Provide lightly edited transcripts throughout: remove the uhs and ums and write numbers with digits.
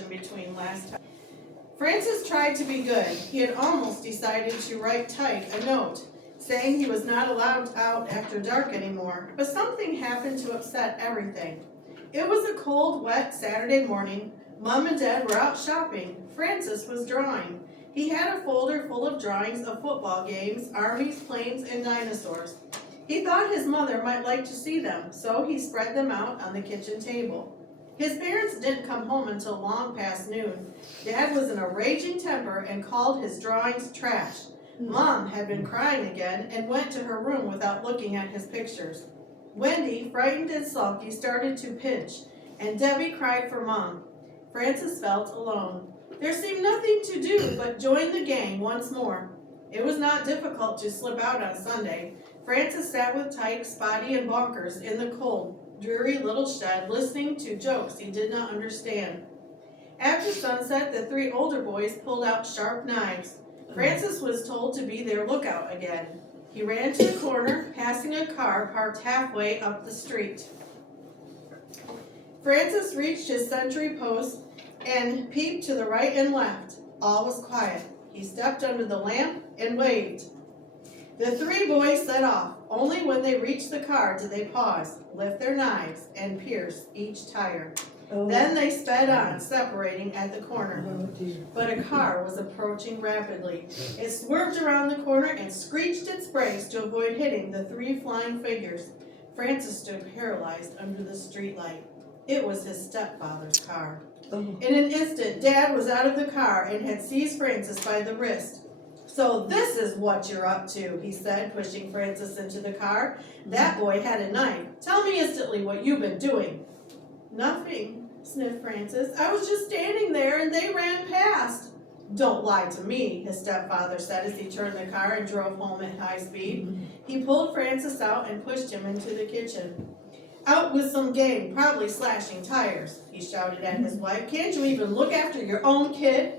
between last time. Francis tried to be good. He had almost decided to write Tyke a note, saying he was not allowed out after dark anymore, but something happened to upset everything. It was a cold, wet Saturday morning. Mom and Dad were out shopping. Francis was drawing. He had a folder full of drawings of football games, armies, planes, and dinosaurs. He thought his mother might like to see them, so he spread them out on the kitchen table. His parents didn't come home until long past noon. Dad was in a raging temper and called his drawings trash. Mom had been crying again and went to her room without looking at his pictures. Wendy, frightened and sulky, started to pinch, and Debbie cried for Mom. Francis felt alone. There seemed nothing to do but join the gang once more. It was not difficult to slip out on Sunday. Francis sat with Tyke, Spotty, and Bonkers in the cold, dreary little shed, listening to jokes he did not understand. After sunset, the three older boys pulled out sharp knives. Francis was told to be their lookout again. He ran to the corner, passing a car parked halfway up the street. Francis reached his sentry post and peeped to the right and left. All was quiet. He stepped under the lamp and waved. The three boys set off. Only when they reached the car did they pause, lift their knives, and pierce each tire. Then they sped on, separating at the corner. But a car was approaching rapidly. It swerved around the corner and screeched its brakes to avoid hitting the three flying figures. Francis stood paralyzed under the streetlight. It was his stepfather's car. In an instant, Dad was out of the car and had seized Francis by the wrist. "So this is what you're up to," he said, pushing Francis into the car. "That boy had a knife. Tell me instantly what you've been doing." "Nothing," sniffed Francis. "I was just standing there and they ran past." "Don't lie to me," his stepfather said as he turned the car and drove home at high speed. He pulled Francis out and pushed him into the kitchen. "Out with some gang, probably slashing tires," he shouted at his wife. "Can't you even look after your own kid?"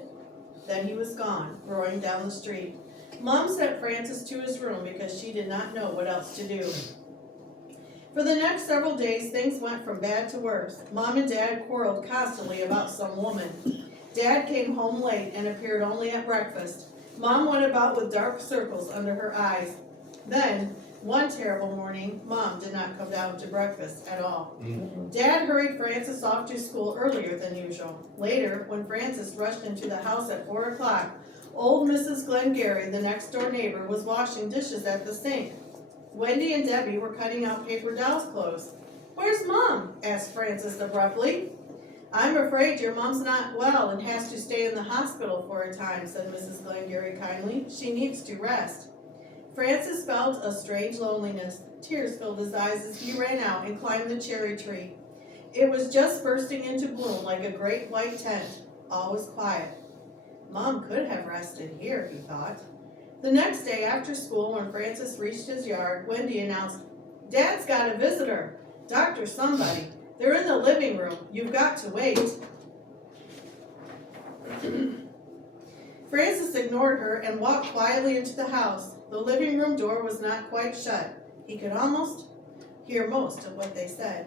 Then he was gone, roaring down the street. Mom sent Francis to his room because she did not know what else to do. For the next several days, things went from bad to worse. Mom and Dad quarreled constantly about some woman. Dad came home late and appeared only at breakfast. Mom went about with dark circles under her eyes. Then, one terrible morning, Mom did not come down to breakfast at all. Dad hurried Francis off to school earlier than usual. Later, when Francis rushed into the house at 4 o'clock, old Mrs. Glengarry, the next-door neighbor, was washing dishes at the sink. Wendy and Debbie were cutting out paper dolls' clothes. "Where's Mom?" asked Francis abruptly. "I'm afraid your mom's not well and has to stay in the hospital for a time," said Mrs. Glengarry kindly. "She needs to rest." Francis felt a strange loneliness. Tears filled his eyes as he ran out and climbed the cherry tree. It was just bursting into bloom like a great white tent. All was quiet. Mom could have rested here, he thought. The next day after school, when Francis reached his yard, Wendy announced, "Dad's got a visitor. Dr. Somebody. They're in the living room. You've got to wait." Francis ignored her and walked quietly into the house. The living room door was not quite shut. He could almost hear most of what they said.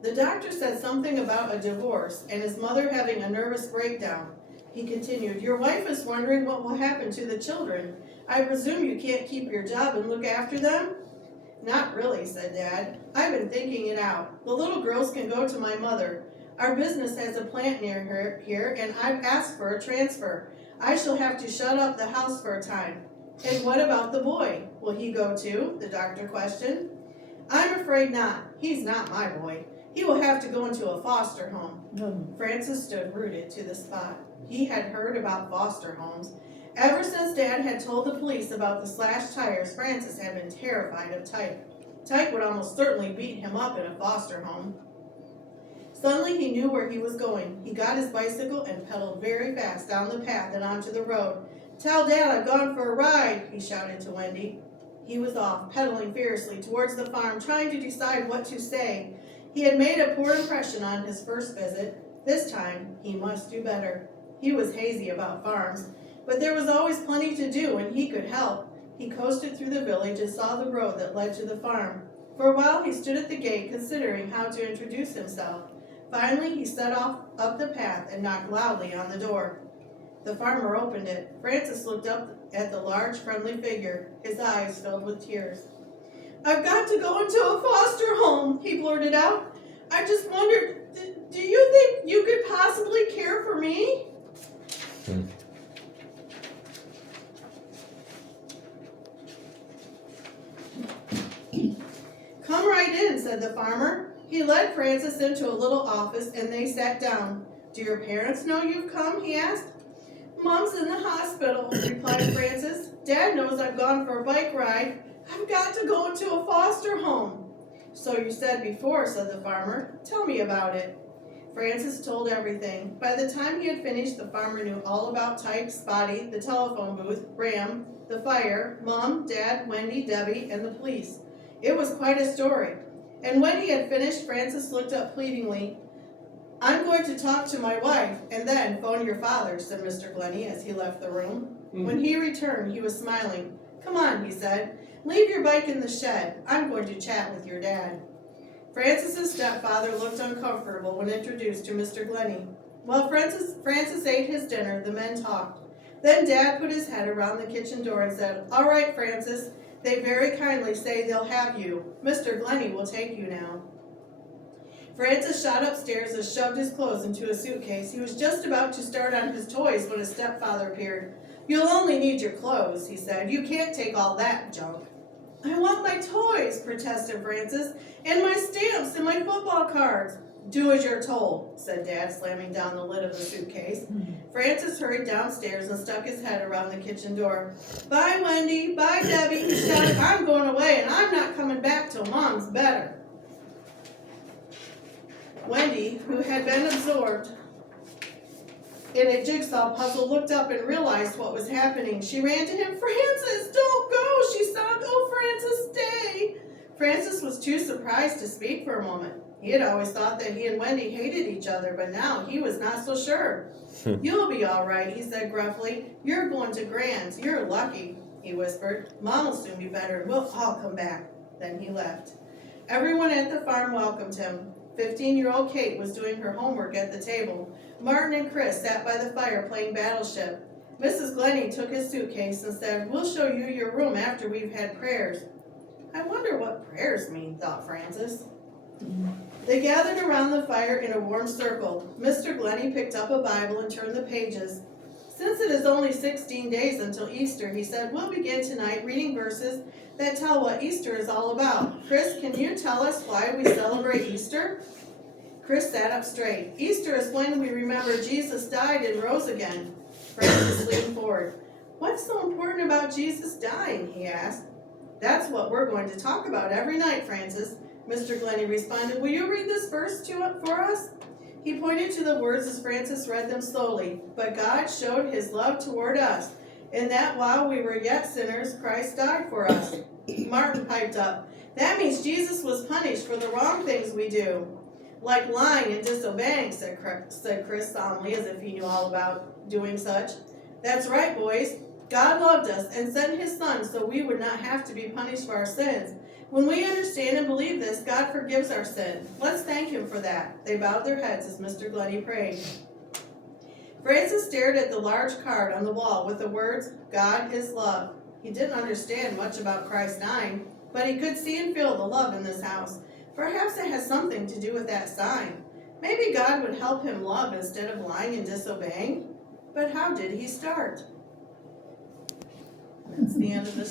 The doctor said something about a divorce and his mother having a nervous breakdown. He continued, "Your wife is wondering what will happen to the children. I presume you can't keep your job and look after them?" "Not really," said Dad. "I've been thinking it out. The little girls can go to my mother. Our business has a plant near her here, and I've asked for a transfer. I shall have to shut up the house for a time." "And what about the boy? Will he go too?" the doctor questioned. "I'm afraid not. He's not my boy. He will have to go into a foster home." Francis stood rooted to the spot. He had heard about foster homes. Ever since Dad had told the police about the slashed tires, Francis had been terrified of Tyke. Tyke would almost certainly beat him up in a foster home. Suddenly he knew where he was going. He got his bicycle and pedaled very fast down the path and onto the road. "Tell Dad I've gone for a ride," he shouted to Wendy. He was off, pedaling fiercely towards the farm, trying to decide what to say. He had made a poor impression on his first visit. This time, he must do better. He was hazy about farms, but there was always plenty to do, and he could help. He coasted through the village and saw the road that led to the farm. For a while, he stood at the gate, considering how to introduce himself. Finally, he set off up the path and knocked loudly on the door. The farmer opened it. Francis looked up at the large, friendly figure, his eyes filled with tears. "I've got to go into a foster home," he blurted out. "I just wondered, do you think you could possibly care for me?" "Come right in," said the farmer. He led Francis into a little office and they sat down. "Do your parents know you've come?" he asked. "Mom's in the hospital," replied Francis. "Dad knows I've gone for a bike ride. I've got to go into a foster home." "So you said before," said the farmer. "Tell me about it." Francis told everything. By the time he had finished, the farmer knew all about Tyke, Spotty, the telephone booth, Ram, the fire, Mom, Dad, Wendy, Debbie, and the police. It was quite a story. And when he had finished, Francis looked up pleadingly. "I'm going to talk to my wife and then phone your father," said Mr. Glennie as he left the room. When he returned, he was smiling. "Come on," he said. "Leave your bike in the shed. I'm going to chat with your dad." Francis's stepfather looked uncomfortable when introduced to Mr. Glennie. While Francis ate his dinner, the men talked. Then Dad put his head around the kitchen door and said, "All right, Francis. They very kindly say they'll have you. Mr. Glennie will take you now." Francis shot upstairs and shoved his clothes into a suitcase. He was just about to start on his toys when his stepfather appeared. "You'll only need your clothes," he said. "You can't take all that junk." "I want my toys," protested Francis, "and my stamps and my football cards." "Do as you're told," said Dad, slamming down the lid of the suitcase. Francis hurried downstairs and stuck his head around the kitchen door. "Bye, Wendy. Bye, Debbie," he shouted. "I'm going away, and I'm not coming back till Mom's better." Wendy, who had been absorbed in a jigsaw puzzle, looked up and realized what was happening. She ran to him. "Francis, don't go," she sobbed. "Oh, Francis, stay." Francis was too surprised to speak for a moment. He had always thought that he and Wendy hated each other, but now he was not so sure. "You'll be all right," he said gruffly. "You're going to Grand's. You're lucky," he whispered. "Mom will soon be better, and we'll all come back." Then he left. Everyone at the farm welcomed him. 15-year-old Kate was doing her homework at the table. Martin and Chris sat by the fire playing Battleship. Mrs. Glennie took his suitcase and said, "We'll show you your room after we've had prayers." "I wonder what prayers mean," thought Francis. They gathered around the fire in a warm circle. Mr. Glennie picked up a Bible and turned the pages. "Since it is only 16 days until Easter," he said, "we'll begin tonight reading verses that tell what Easter is all about. Chris, can you tell us why we celebrate Easter?" Chris sat up straight. "Easter is when we remember Jesus died and rose again." Francis leaned forward. "What's so important about Jesus dying?" he asked. "That's what we're going to talk about every night, Francis," Mr. Glennie responded. "Will you read this verse for us?" He pointed to the words as Francis read them slowly. "But God showed his love toward us, in that while we were yet sinners, Christ died for us." Martin piped up. "That means Jesus was punished for the wrong things we do, like lying and disobeying," said Chris solemnly, as if he knew all about doing such. "That's right, boys. God loved us and sent his son so we would not have to be punished for our sins. When we understand and believe this, God forgives our sin. Let's thank him for that." They bowed their heads as Mr. Glennie prayed. Francis stared at the large card on the wall with the words, "God is love." He didn't understand much about Christ dying, but he could see and feel the love in this house. Perhaps it has something to do with that sign. Maybe God would help him love instead of lying and disobeying. But how did he start? That's the end of this